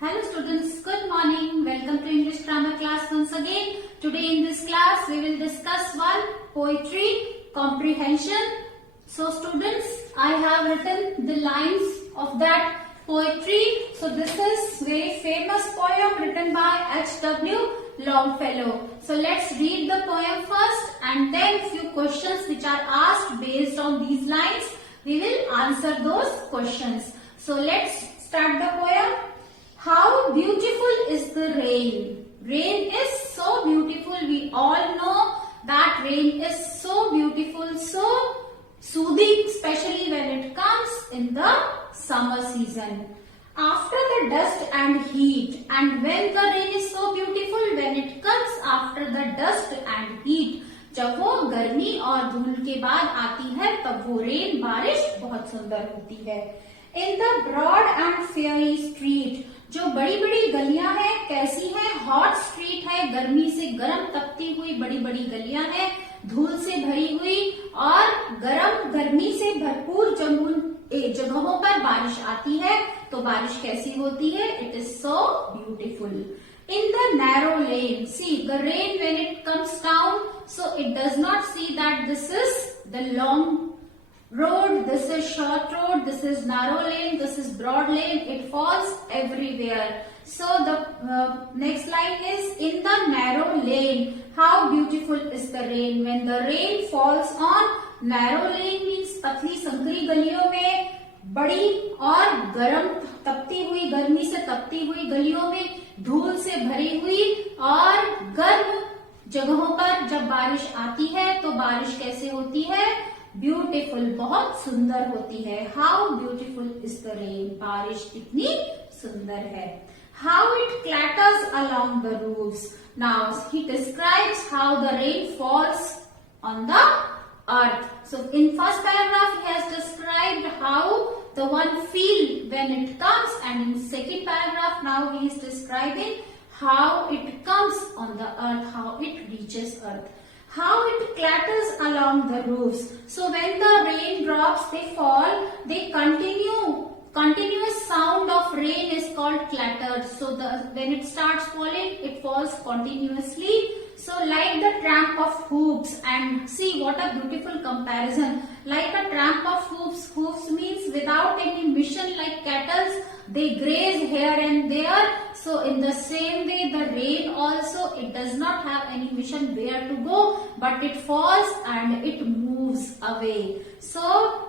Hello students, good morning. Welcome to English grammar class once again. Today in this class we will discuss one poetry comprehension. So students, I have written the lines of that poetry. So this is very famous poem written by H.W. Longfellow. So let's read the poem first and then few questions which are asked based on these lines. We will answer those questions. So let's start the poem. How beautiful is the rain. Rain is so beautiful. We all know that rain is so beautiful, so soothing, especially when it comes in the summer season. After the dust and heat, and when the rain is so beautiful, when it comes after the dust and heat, जब वो गर्मी और धूल के बाद आती है तब वो रेन बारिश बहुत सुंदर होती है. In the broad and fiery street, जो बड़ी बड़ी गलियां हैं कैसी हैं? हॉट स्ट्रीट है, गर्मी से गर्म तपती हुई बड़ी बड़ी गलियां हैं, धूल से भरी हुई और गर्मी से भरपूर जगहों पर बारिश आती है तो बारिश कैसी होती है? It is so beautiful. In the narrow lane, see the rain when it comes down, so it does not see that this is the long road, this is short road, this is narrow lane, this is broad lane. It falls everywhere. So the next line is in the narrow lane. How beautiful is the rain. When the rain falls on narrow lane means पतली संकरी गलियों में, बड़ी और गर्म तपती हुई गर्मी से तपती हुई गलियों में, धूल से भरी हुई और गर्म जगहों पर जब बारिश आती है तो बारिश कैसे होती है? ब्यूटीफुल, बहुत सुंदर होती है. How beautiful is the rain. बारिश कितनी सुंदर है. How it clatters along the roofs. Now he describes how the rain falls on the earth. So in first paragraph he has described how the one feel when it comes, and in second paragraph now he is describing how it comes on the earth, how it reaches earth. How it clatters along the roofs. So when the rain drops, they fall, they continuous sound of rain is called clatter. So when it starts falling, it falls continuously. So like the tramp of hoops, and see what a beautiful comparison. Like a tramp of hoops. Hoops means without any mission, like cattle, they graze here and there. So in the same way, the rain also, it does not have any mission where to go, but it falls and it moves away. So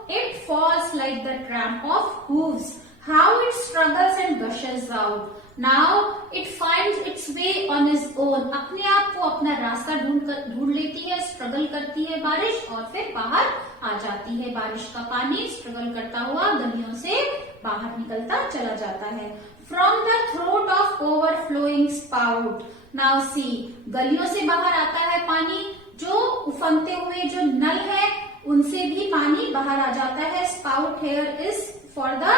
it falls like the tramp of hooves. How it struggles and gushes out. Now it finds its way on its own. अपने आप वो अपना रास्ता ढूंढ लेती है, struggle करती है बारिश और फिर बाहर आ जाती है. बारिश का पानी स्ट्रगल करता हुआ गलियों से बाहर निकलता चला जाता है. From the throat of overflowing spout. Now see, गलियों से बाहर आता है पानी, जो उफनते हुए जो नल है उनसे भी पानी बाहर आ जाता है. Spout here is for the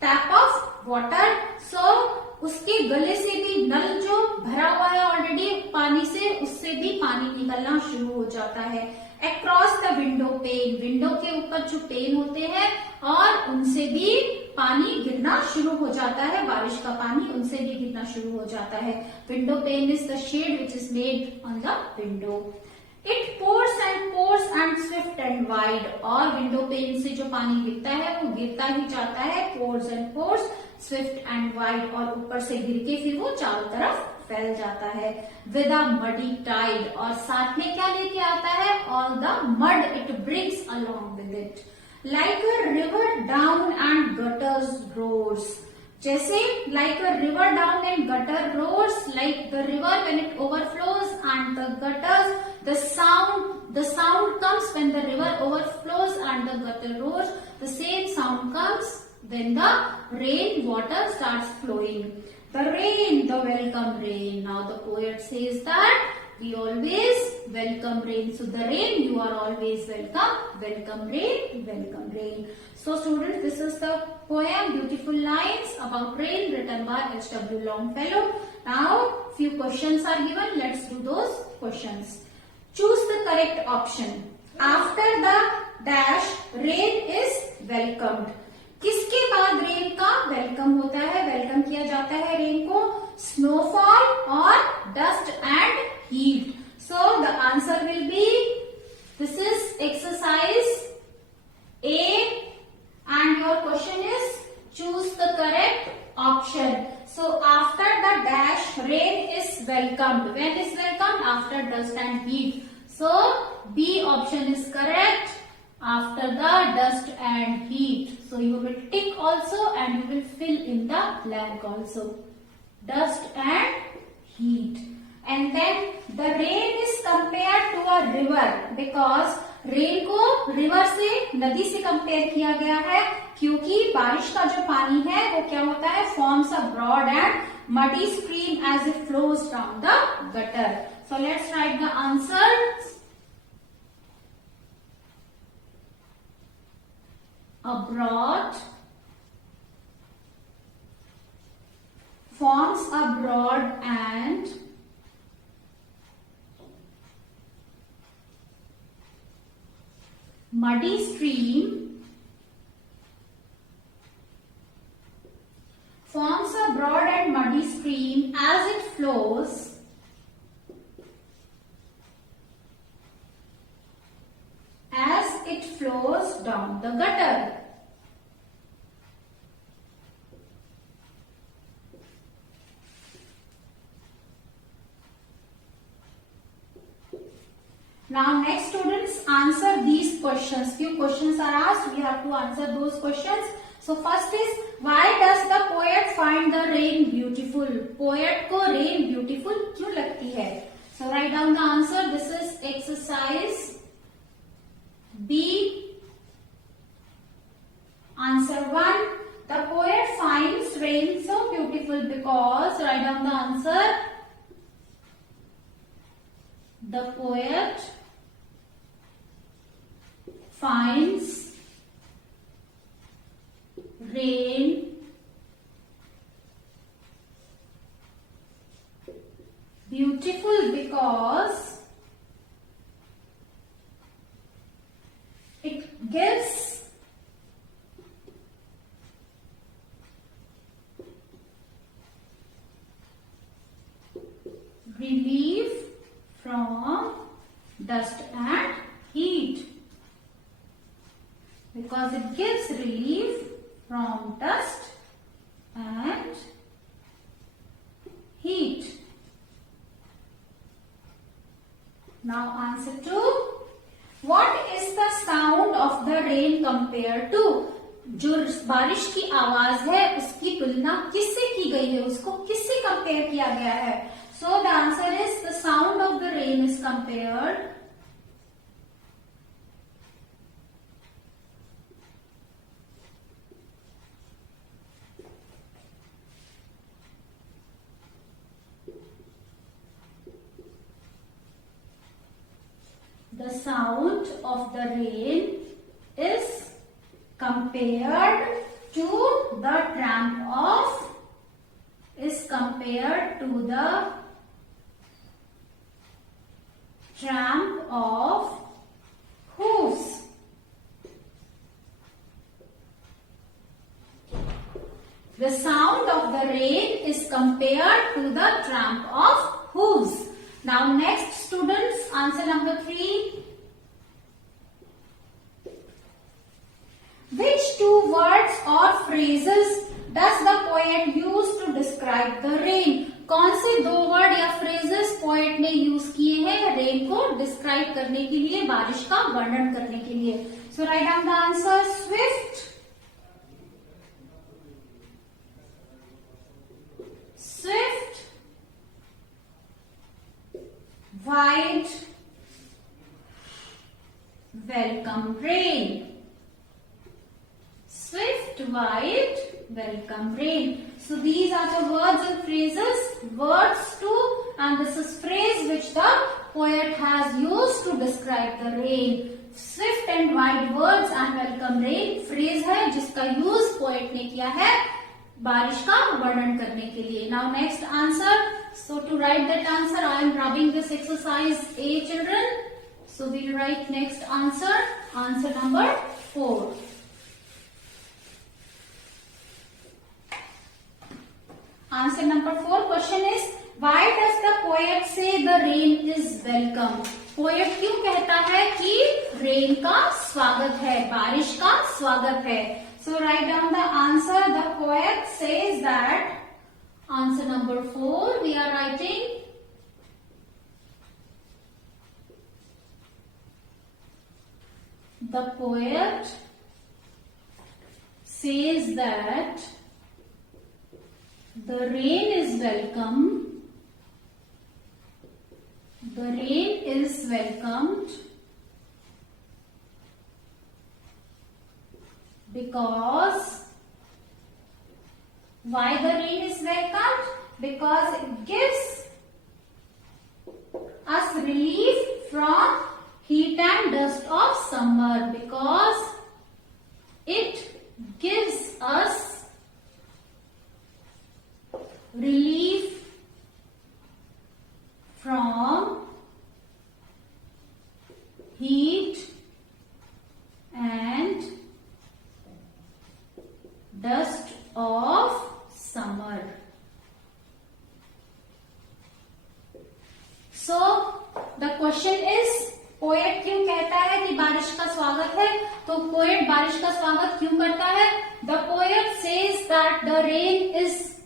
tap of water. So उसके गले से भी नल जो भरा हुआ है ऑलरेडी पानी से, उससे भी पानी निकलना शुरू हो जाता है. Across the window pane. Window के ऊपर जो पेन होते हैं और उनसे भी पानी गिरना शुरू हो जाता है. बारिश का पानी उनसे भी गिरना शुरू हो जाता है. Window pane is the shade which is made on the window. It pours and swift and wide. और विंडो पेन से जो पानी गिरता है वो गिरता ही जाता है. pours, swift and wide. और ऊपर से गिर के फिर वो चारों तरफ फैल जाता है. With a muddy tide. और साथ में क्या लेके आता है? All the mud it brings along with it. Like a river down and gutters roars. जैसे like a river down and gutter roars, like the river when it overflows and the gutters, the sound comes when the river overflows and the gutter roars. The same sound comes when the rain water starts flowing. The rain, the welcome rain. Now the poet says that we always welcome rain. So the rain, you are always welcome. Welcome rain, welcome rain. So students, this is the poem Beautiful Lines about Rain written by H.W. Longfellow. Now few questions are given. Let's do those questions. Choose the correct option. After the dash, rain is welcomed. किसके बाद rain का welcome होता है? Welcome किया जाता है snowfall or dust and heat. So the answer will be, this is exercise A, and your question is choose the correct option. So after the dash, rain is welcomed. When is welcomed? After dust and heat. So B option is correct, after the dust and heat. So you will tick also and you will fill in the blank also. Dust and heat. And then the rain is compared to a river because rain को river से, नदी से compare किया गया है, क्योंकि बारिश का जो पानी है वो क्या होता है, forms a broad and muddy stream as it flows down the gutter. So let's write the answer. A broad forms a broad and muddy stream forms a broad and muddy stream as it flows down the gutter. Now next students, answer these questions. Few questions are asked. We have to answer those questions. So first is, why does the poet find the rain beautiful? Poet को rain beautiful क्यों लगती है? So write down the answer. This is exercise B. Answer 1. The poet finds rain so beautiful because, write down the answer. The poet finds rain beautiful because it gives relief from dust and heat. Because it gives relief from dust and heat. Now answer 2. What is the sound of the rain compared to? जो बारिश की आवाज है उसकी तुलना किससे की गई है, उसको किससे कंपेयर किया गया है? So the answer is, the sound of the rain is compared the sound of the rain is compared to the tramp of hooves. The sound of the rain is compared to the tramp of hooves. Now next students, answer number 3. Which two words or phrases does the poet use to describe the rain? कौन से दो word या phrases poet ने use किए हैं rain को describe करने के लिए, बारिश का वर्णन करने के लिए? So write down the answer. Swift, white, welcome rain. Swift, white, welcome rain. So these are the words and phrases, words to, and this is phrase which the poet has used to describe the rain. Swift and white words and welcome rain phrase है जिसका use poet ने किया है बारिश का वर्णन करने के लिए. Now next answer. So to write that answer, I am rubbing this exercise A, children. So we will write next answer. Answer number 4. Answer number 4 question is, why does the poet say the rain is welcome? Poet क्यों कहता है कि rain का स्वागत है, बारिश का स्वागत है? So write down the answer. The poet says that, answer number 4 we are writing. The poet says that the rain is welcome. The rain is welcomed because, why the rain is welcomed? Because it gives us relief from heat and dust of summer. Because it gives us relief from heat and dust of summer. So the question is, poet क्यों कहता है कि बारिश का स्वागत है? तो poet बारिश का स्वागत क्यों करता है? The poet says that the rain is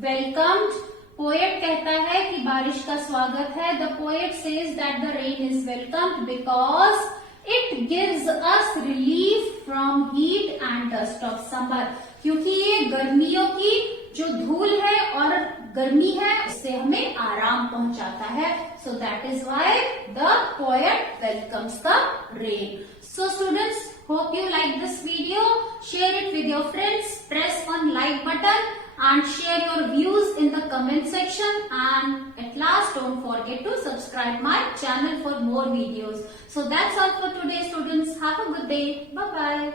welcomed. Poet कहता है कि बारिश का स्वागत है. The poet says that the rain is welcomed because it gives us relief from heat and dust of summer. क्योंकि ये गर्मियों की जो धूल है और गर्मी है उससे हमें आराम पहुंचाता है. So that is why the poet welcomes the rain. So students, hope you like this video. Share it with your friends. Press on like button and share your views in the comment section. And at last, don't forget to subscribe my channel for more videos. So that's all for today, students. Have a good day. Bye bye.